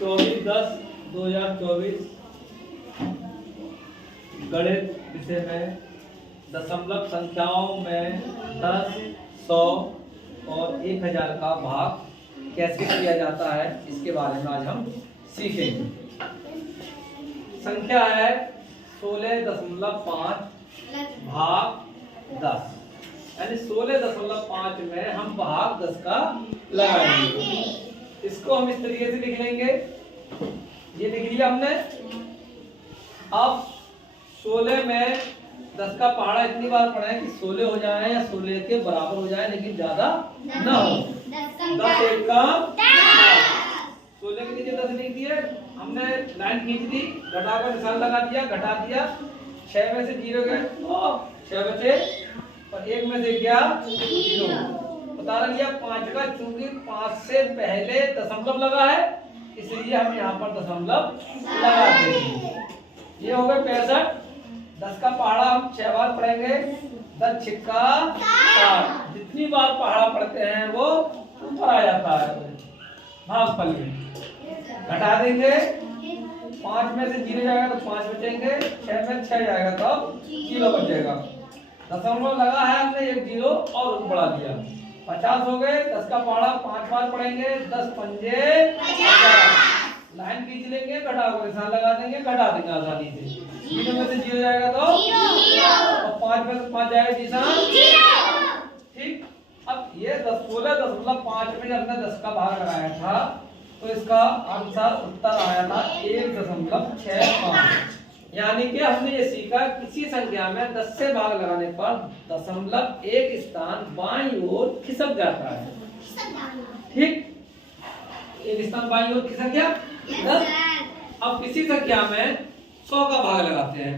24/10/2024 गणित विषय में दशमलव संख्याओं में 10, 100 और 1000 का भाग कैसे किया जाता है इसके बारे में आज हम सीखेंगे। संख्या है 16.5 भाग 10, यानी 16.5 में हम भाग 10 का लगाएंगे। इसको हम इस तरीके से लिख लेंगे, ये लिख लिया हमने। अब 16 में 10 का पहाड़ा इतनी बार पढ़ा है कि 16 हो जाए या 16 के बराबर हो जाए, लेकिन ज्यादा ना हो। 10 एक का 16 के नीचे 10 लिख दिए हमने, लाइन खींच दी, घटा कर निशान लगा दिया, घटा दिया। 6 में से 0 गए तो 6 बचे और 1 में से गया 0। बता दिया 5 का, चूंकि 5 से पहले दशमलव लगा है इसलिए हम यहाँ पर दशमलव लगा देंगे। ये हो गए 65। 10 का पहाड़ा हम 6 बार पढ़ेंगे। 10 छिक्का 60। जितनी बार पहाड़ा पढ़ते हैं वो ऊपर आ जाता है भागफल में। घटा देंगे, 5 में से 0 जाएगा तो 5 बचेंगे, 6 में 6 जाएगा तो 0 बचेगा। दशमलव लगा है हमने, 1 0 और बढ़ा दिया। 50 हो गए। 10 का पहाड़ा 5 बार पढ़ेंगे। 10 पंजे 50। लाइन खींच लेंगे, घटा कर निशान लगा देंगे, घटा देंगे आसानी से। 0 में से 0 जाएगा तो 0 और 5 में से 5 जाएगा निशान 0। ठीक। अब ये 16.5 में जब हमने 10 का भाग लगाया था तो इसका आंसर उत्तर आया था 1.65। यानी कि हमने ये सीखा किसी संख्या में 10 से भाग लगाने पर दशमलव एक स्थान बाईं ओर खिसक जाता है। ठीक, एक स्थान बाईं ओर खिसक गया 10। अब किसी संख्या में 100 का भाग लगाते हैं।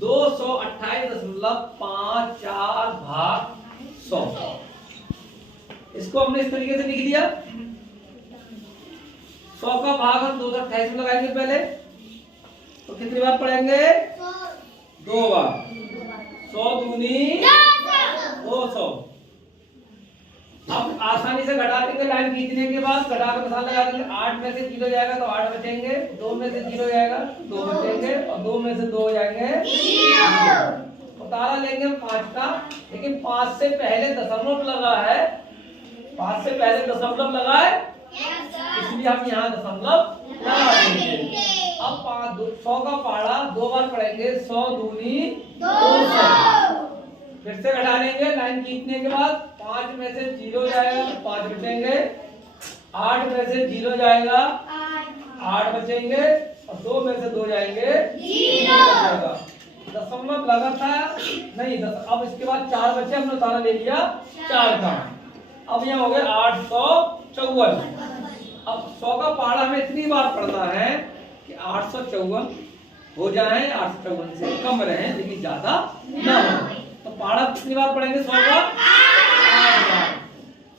228.54 भाग 100। इसको हमने इस तरीके से लिख दिया। 100 का भाग हम 228 में लगाएंगे पहले, तो कितनी बार पढ़ेंगे? 2 बार। 100 दूनी 200। अब आसानी से घटा देंगे, लाइन खींचने के बाद घटा कर निशान लगा देंगे। 8 में से 0 जाएगा तो 8 बचेंगे, 2 में से 0 जाएगा 2 बचेंगे और 2 में से 2 जाएंगे 0। उतारा लेंगे 5 का, लेकिन 5 से पहले दशमलव लगा है, 5 से पहले दशमलव लगा है इसलिए हम यहाँ दशमलव लगा देंगे। अब 100 का पहाड़ा 2 बार पढ़ेंगे। 100 दूनी 200। फिर से घटा लेंगे, लाइन खींचने के बाद 5 में से 0 जाएगा तो 5 बचेंगे, 8 में से 0 जाएगा 8 बचेंगे और 2 में से 2 जाएंगे 0 बचेगा। दशमलव लगा था नहीं। अब इसके बाद 4 बचे, हमने उतारा ले लिया 4 का। अब यहाँ हो गए 854। अब 100 का पहाड़ा हमें इतनी बार पढ़ना है कि 854 हो जाए, 854 से कम रहे लेकिन ज्यादा ना हो। तो पहाड़ा कितनी बार पढ़ेंगे? 100 का 8 बार।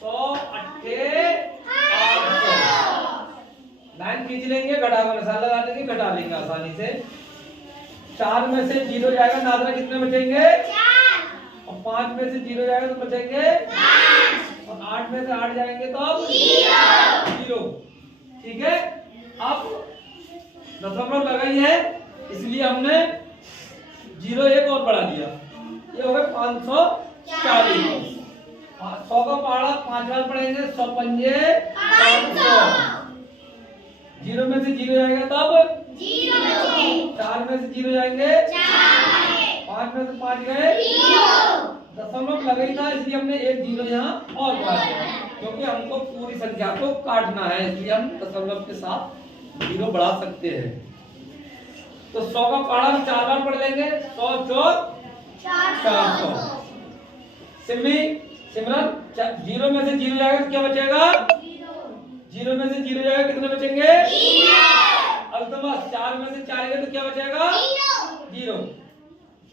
100 8 800। लाइन खींच लेंगे, घटा कर निशान लगा देंगे, घटा लेंगे आसानी से। 4 में से 0 जाएगा, नादरा कितने बचेंगे? 4। और 5 में से 0 जाएगा तो बचेंगे 5 और 8 में से 8 जाएंगे तो 0। ठीक है। अब दशमलव लगाई है इसलिए हमने 0 1 और बढ़ा दिया, ये हो गए 540। 100 का पहाड़ा 5 बार पढ़ेंगे। 100 पंजे 500। 0 में से 0 जाएगा तब 0 बचे। 4 में से 0 जाएंगे 4। 5 में से 5 गए 0। दशमलव लगाई था इसलिए हमने 1 0 यहाँ और बढ़ा दिया, क्योंकि हमको पूरी संख्या को काटना है इसलिए हम दशमलव के साथ 0 बढ़ा सकते हैं। तो 100 का पहाड़ा हम 4 बार पढ़ लेंगे। 100 4 400। सिमरन 0 में से 0 जाएगा तो क्या बचेगा? 0 में से 0 जाएगा, कितने बचेंगे? 0। अल्तमस 4 में से 4 गए तो क्या बचेगा? 0।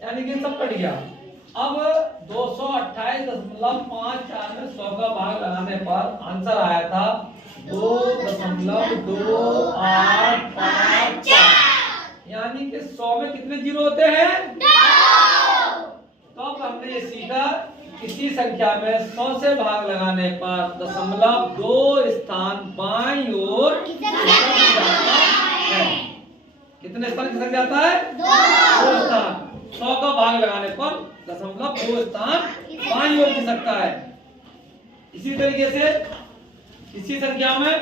यानी कि सब कट गया। अब 228.54 में 100 का भाग लगाने पर आंसर आया था 2.2854। यानी कि 100 में कितने 0 होते हैं? 2। तो अब हमने ये सीखा किसी संख्या में 100 से भाग लगाने पर दशमलव 2 स्थान बाईं ओर कितने स्थान खिसक जाता है? 2 स्थान। 100 का भाग लगाने पर 0.2 स्थान बाईं ओर खिसकता है। इसी तरीके से इसी संख्या में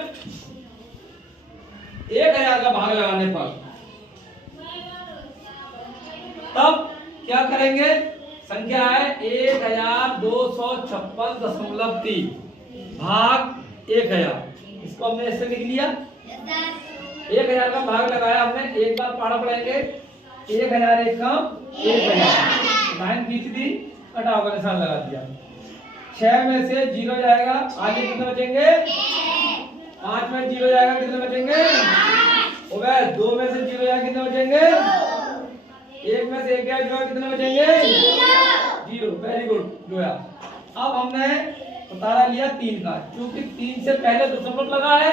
1000 का भाग लगाने पर तब क्या करेंगे? संख्या है 1256.3 भाग 1000। इसको हमने ऐसे लिख लिया। 1000 का भाग लगाया हमने, एक बार पढ़ा पड़ेंगे 1000 एक कम 1000, लाइन खींच दी, कटाव का निशान लगा दिया। 6 में से 0 जाएगा, आगे कितने बचेंगे? 5 में 0 जाएगा, कितने बचेंगे? हो गए। 2 में से 0 जाएगा, कितने बचेंगे? 1 में से 1 गया, कितने बचेंगे? 0। Very good Zoya. अब हमने उतारा लिया 3 का, क्योंकि 3 से पहले दशमलव लगा है,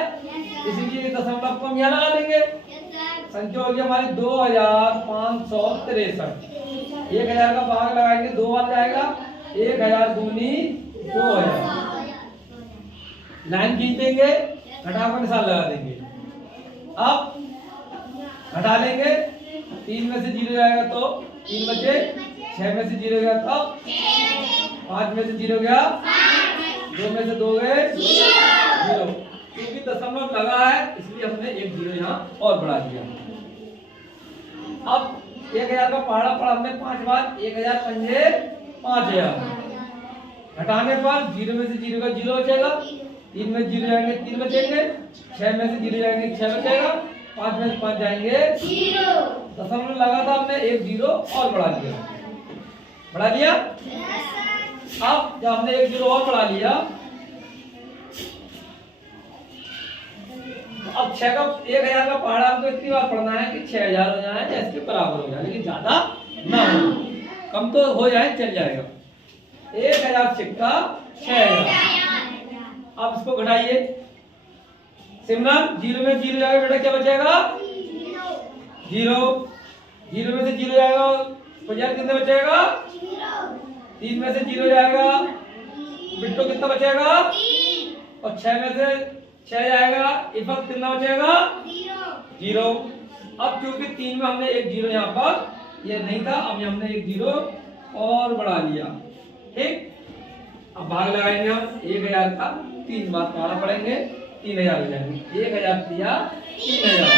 इसीलिए दशमलव को हम यहाँ लगा देंगे। संख्या होगी हमारी 2563। 1000 का भाग लगाएंगे, 2 बार जाएगा, 1000 दूनी 2000। लाइन खींच देंगे, घटाव का निशान लगा देंगे। अब घटा लेंगे, 3 में से 0 जाएगा तो 3 बचे, 6 में से 0 गया तो 5 में से 0 गया, 2 में से 2 गए 0। क्योंकि दशमलव लगा है इसलिए हमने 1 0 यहाँ और बढ़ा दिया। अब 1000 का पहाड़ा पड़ा हमने 5 बार, 1000 पंजे 5000। घटाने पर 0 में से 0 का 0 बचेगा, 3 में 0 जाएंगे 3 बचेंगे, 6 में से 0 जाएंगे 6 बचेगा, 5 में से 5 जाएंगे 0। दशमलव लगा था हमने 1 0 और बढ़ा दिया। बढ़ा दिया। अब जब हमने 1 0 और बढ़ा लिया, अब 1000 का पहाड़ा हमको इतनी बार पढ़ना है कि 6000 हो जाए या इसके बराबर हो जाए, लेकिन ज्यादा ना हो, कम तो हो जाए चल जाएगा। 1000 सिक्का 6000। अब इसको घटाइए। सिमरन 0 में 0 जाएगा बेटा, क्या बचेगा? 0। 0 में से 0 जाएगा, कितने बचेगा? 3 में से 0 जाएगा, बिट्टू कितना बचेगा? और 6 में से 6 जाएगा, इफक कितना बचेगा? 0। अब क्योंकि 3 में हमने 1 0 यहाँ पर ये नहीं था, अब हमने 1 0 और बढ़ा लिया। ठीक। अब भाग लगाएंगे हम 1000 का 3 बार पढ़ना पड़ेंगे, 3000 हो जाएंगे। 1000 दिया 3000।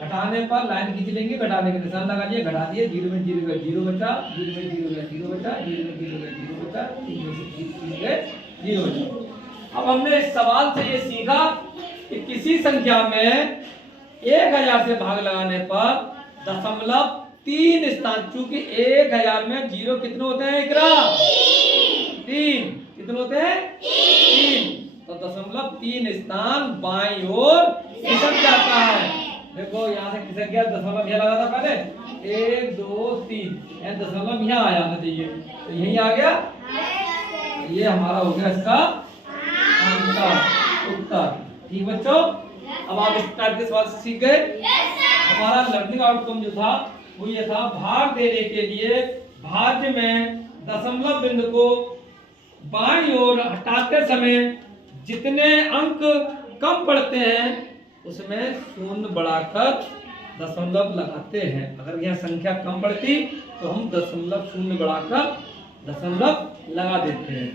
घटाने पर लाइन खींच लेंगे, घटाने का निशान लगा दिए, घटा दिए। 0 में 0 गया 0 बचा, 0 में 0 गया 0 बचा, 0 में 0 गया 0 बचा, 3 में से 3 गए 0 बचा। अब हमने इस सवाल से ये सीखा कि किसी संख्या में 1000 से भाग लगाने पर 0.3 स्थान, चूंकि 1000 में 0 कितने होते हैं? इकरा 3 कितने होते हैं? 3। तो 0.3 स्थान बाईं ओर खिसक जाता है। देखो यहाँ से खिसक गया, दशमलव यहाँ लगा था पहले 1 2 3, दशमलव यहाँ आ जाना चाहिए, तो यही आ गया। ये हमारा हो गया इसका उत्तर। ठीक बच्चों, अब आप इस टाइप के सवाल सीख गए। हमारा लर्निंग आउटकम जो था वो ये था, भाग देने के लिए भाज्य में दशमलव बिंदु को बाईं ओर हटाते समय जितने अंक कम पड़ते हैं उसमें शून्य बढ़ाकर दशमलव लगाते हैं। अगर यह संख्या कम पड़ती तो हम दशमलव शून्य बढ़ाकर दशमलव लगा देते हैं।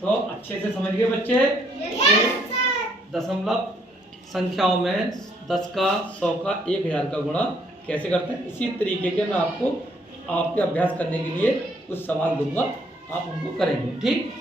तो अच्छे से समझ गए बच्चे? दशमलव संख्याओं में 10 का 100 का 1000 का गुणा कैसे करते हैं, इसी तरीके के मैं आपको आपके अभ्यास करने के लिए कुछ सवाल दूंगा, आप उनको करेंगे। ठीक।